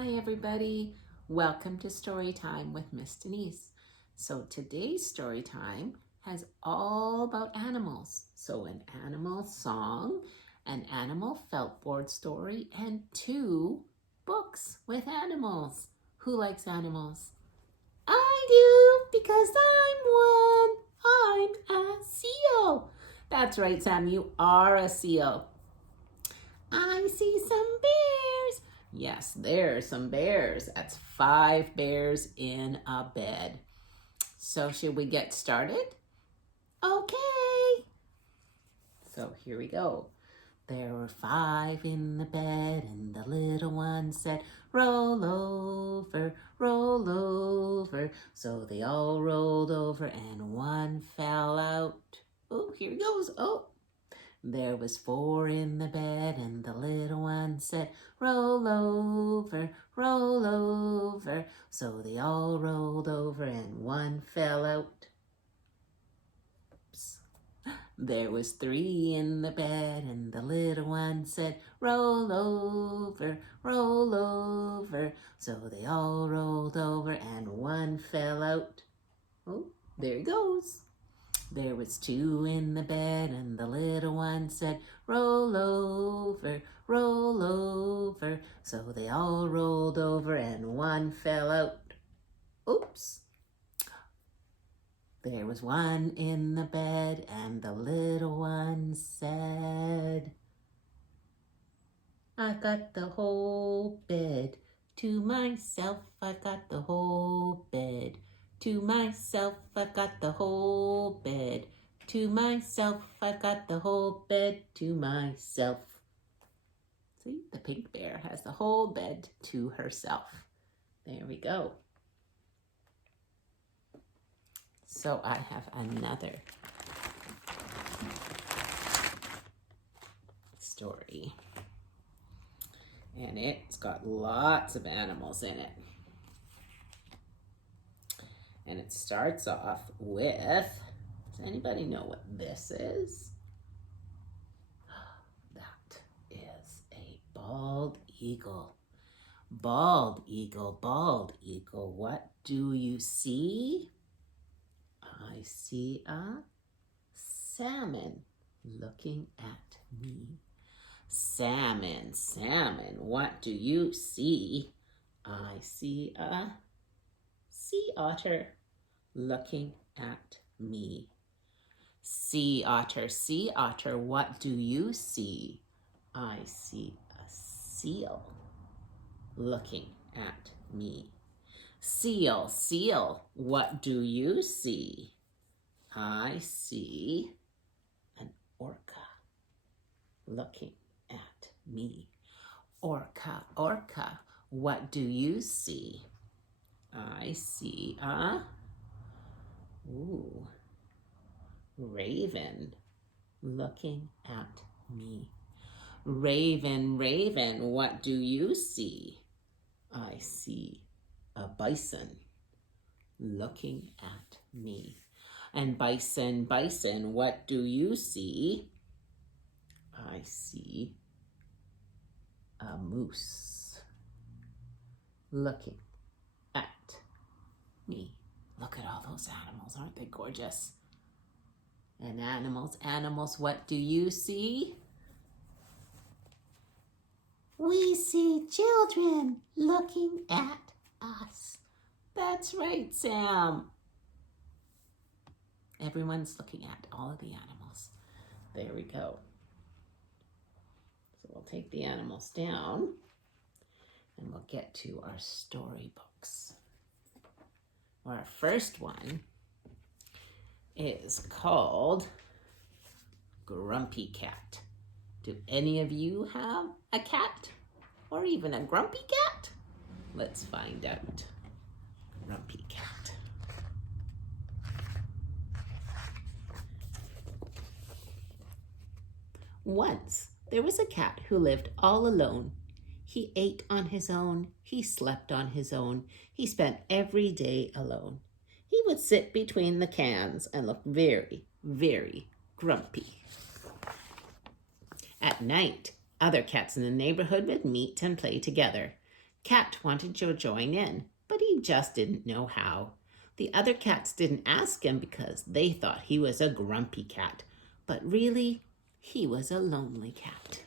Hi everybody, welcome to Story Time with Miss Denise. So today's story time has all about animals. So an animal song, an animal felt board story, and 2 books with animals. Who likes animals? I do, because I'm a seal. That's right, Sam, you are a seal. I see some bears. Yes, there are some bears. That's 5 bears in a bed. So should we get started? Okay. So here we go. There were 5 in the bed, and the little one said, roll over, roll over. So they all rolled over, and one fell out. Oh, here he goes. Oh. There was 4 in the bed, and the little one said, roll over, roll over. So they all rolled over, and one fell out. Oops. There was 3 in the bed, and the little one said, roll over, roll over. So they all rolled over, and one fell out. Oh, there he goes. There was 2 in the bed, and the little one said, roll over, roll over. So they all rolled over, and one fell out. Oops. There was 1 in the bed, and the little one said, I got the whole bed to myself. I got the whole bed to myself. I got the whole bed to myself. I got the whole bed to myself. See, the pink bear has the whole bed to herself. There we go. So I have another story. And it's got lots of animals in it. And it starts off with, does anybody know what this is? That is a bald eagle. Bald eagle, what do you see? I see a salmon looking at me. Salmon, what do you see? I see a sea otter looking at me. Sea otter, what do you see? I see a seal looking at me. Seal, what do you see? I see an orca looking at me. Orca, what do you see? I see a raven looking at me. Raven, what do you see? I see a bison looking at me. And bison, what do you see? I see a moose looking at me. Look at all those animals, aren't they gorgeous? And animals, what do you see? We see children looking at us. That's right, Sam. Everyone's looking at all of the animals. There we go. So we'll take the animals down and we'll get to our storybooks. Our first one is called Grumpy Cat. Do any of you have a cat or even a grumpy cat? Let's find out. Grumpy Cat. Once there was a cat who lived all alone. He ate on his own, he slept on his own, he spent every day alone. He would sit between the cans and look very, very grumpy. At night, other cats in the neighborhood would meet and play together. Cat wanted to join in, but he just didn't know how. The other cats didn't ask him because they thought he was a grumpy cat, but really, he was a lonely cat.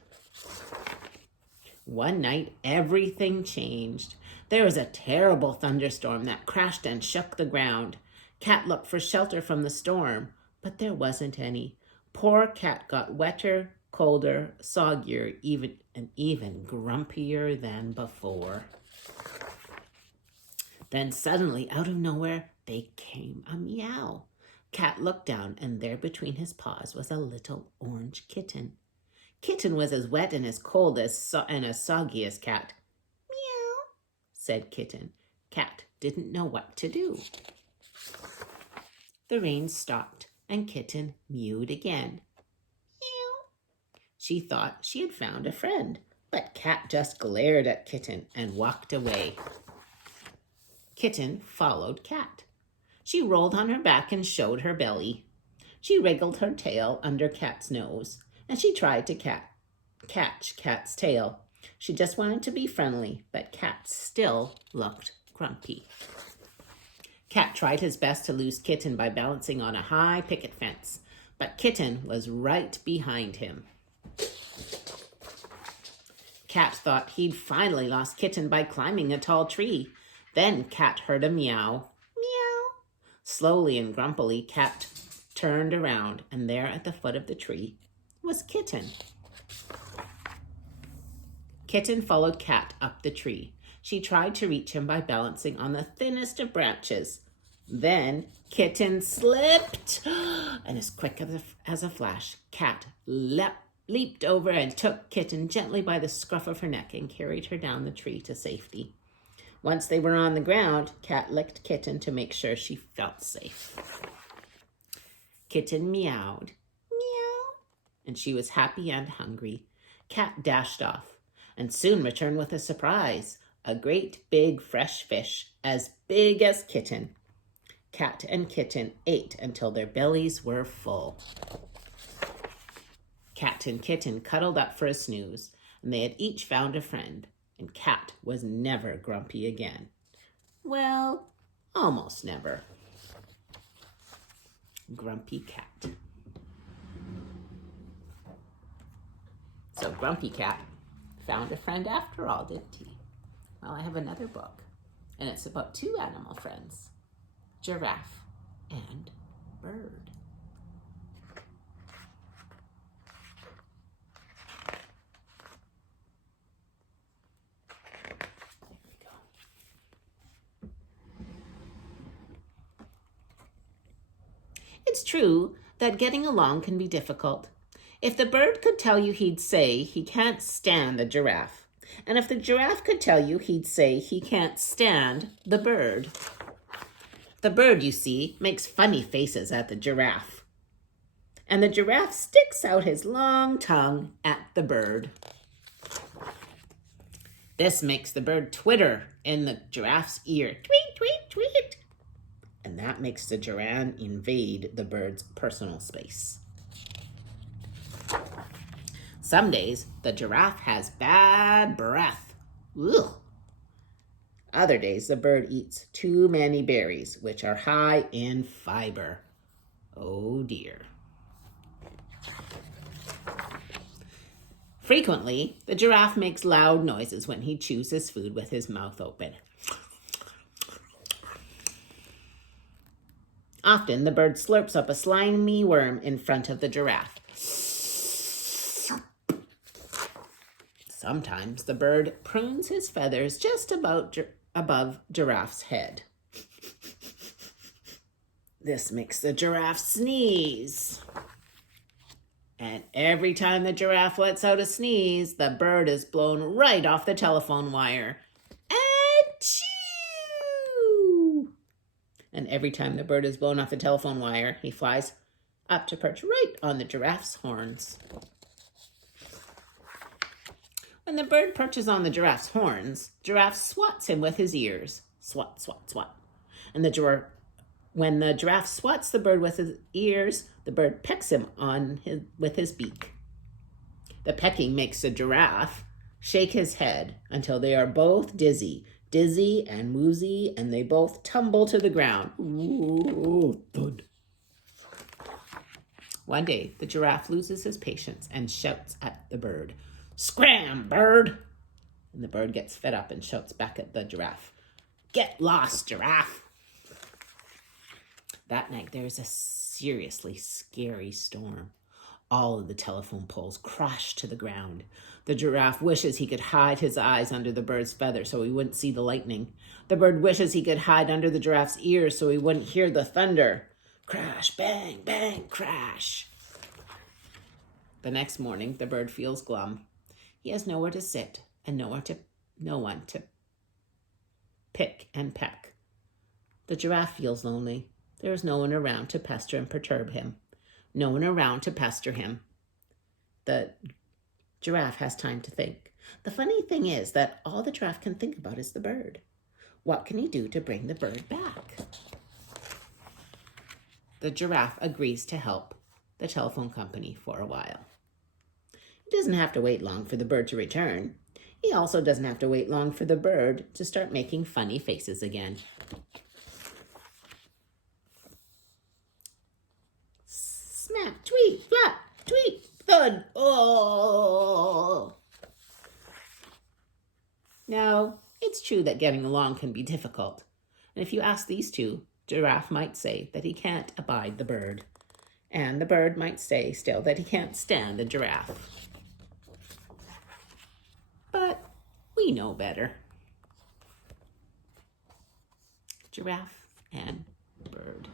One night, everything changed. There was a terrible thunderstorm that crashed and shook the ground. Cat looked for shelter from the storm, but there wasn't any. Poor Cat got wetter, colder, soggier, and even grumpier than before. Then suddenly, out of nowhere, there came a meow. Cat looked down, and there between his paws was a little orange kitten. Kitten was as wet and as cold and as soggy as Cat. Meow, said Kitten. Cat didn't know what to do. The rain stopped, and Kitten mewed again. Meow. She thought she had found a friend, but Cat just glared at Kitten and walked away. Kitten followed Cat. She rolled on her back and showed her belly. She wriggled her tail under Cat's nose, and she tried to catch Cat's tail. She just wanted to be friendly, but Cat still looked grumpy. Cat tried his best to lose Kitten by balancing on a high picket fence, but Kitten was right behind him. Cat thought he'd finally lost Kitten by climbing a tall tree. Then Cat heard a meow. Meow. Slowly and grumpily, Cat turned around, and there at the foot of the tree was Kitten. Kitten followed Cat up the tree. She tried to reach him by balancing on the thinnest of branches. Then Kitten slipped, and as quick as a flash, Cat leaped over and took Kitten gently by the scruff of her neck and carried her down the tree to safety. Once they were on the ground, Cat licked Kitten to make sure she felt safe. Kitten meowed, meow, and she was happy and hungry. Cat dashed off and soon returned with a surprise, a great big fresh fish as big as Kitten. Cat and Kitten ate until their bellies were full. Cat and Kitten cuddled up for a snooze, and they had each found a friend. And Cat was never grumpy again. Well, almost never. Grumpy Cat. So Grumpy Cat found a friend after all, didn't he? Well, I have another book, and it's about two animal friends, Giraffe and Bird. It's true that getting along can be difficult. If the bird could tell you, he'd say he can't stand the giraffe. And if the giraffe could tell you, he'd say he can't stand the bird. The bird, you see, makes funny faces at the giraffe. And the giraffe sticks out his long tongue at the bird. This makes the bird twitter in the giraffe's ear. Tweet, tweet, tweet. And that makes the giraffe invade the bird's personal space. Some days, the giraffe has bad breath. Ugh. Other days, the bird eats too many berries, which are high in fiber. Oh dear. Frequently, the giraffe makes loud noises when he chews his food with his mouth open. Often, the bird slurps up a slimy worm in front of the giraffe. Sometimes the bird prunes his feathers just above giraffe's head. This makes the giraffe sneeze. And every time the giraffe lets out a sneeze, the bird is blown right off the telephone wire. Achoo! And every time the bird is blown off the telephone wire, he flies up to perch right on the giraffe's horns. When the bird perches on the giraffe's horns, giraffe swats him with his ears. Swat, swat, swat. And when the giraffe swats the bird with his ears, the bird pecks him with his beak. The pecking makes the giraffe shake his head until they are both dizzy and woozy, and they both tumble to the ground. Ooh, thud. One day, the giraffe loses his patience and shouts at the bird, "Scram, bird!" And the bird gets fed up and shouts back at the giraffe, "Get lost, giraffe!" That night, there is a seriously scary storm. All of the telephone poles crash to the ground. The giraffe wishes he could hide his eyes under the bird's feather so he wouldn't see the lightning. The bird wishes he could hide under the giraffe's ears so he wouldn't hear the thunder. Crash, bang, bang, crash. The next morning, the bird feels glum. He has nowhere to sit and no one to pick and peck. The giraffe feels lonely. There is no one around to pester and perturb him. No one around to pester him. The giraffe has time to think. The funny thing is that all the giraffe can think about is the bird. What can he do to bring the bird back? The giraffe agrees to help the telephone company for a while. He doesn't have to wait long for the bird to return. He also doesn't have to wait long for the bird to start making funny faces again. Snap, tweet, flap, tweet, thud. Oh! Now, it's true that getting along can be difficult. And if you ask these two, Giraffe might say that he can't abide the bird. And the bird might say still that he can't stand the giraffe. But we know better. Giraffe and Bird.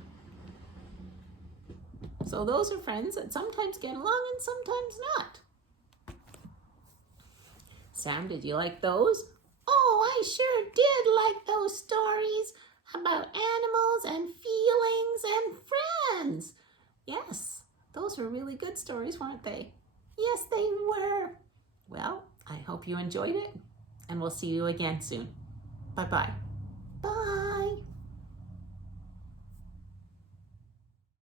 So those are friends that sometimes get along and sometimes not. Sam, did you like those? Oh, I sure did like those stories about animals and feelings and friends. Yes, those were really good stories, weren't they? Yes, they were. Well, I hope you enjoyed it, and we'll see you again soon. Bye-bye.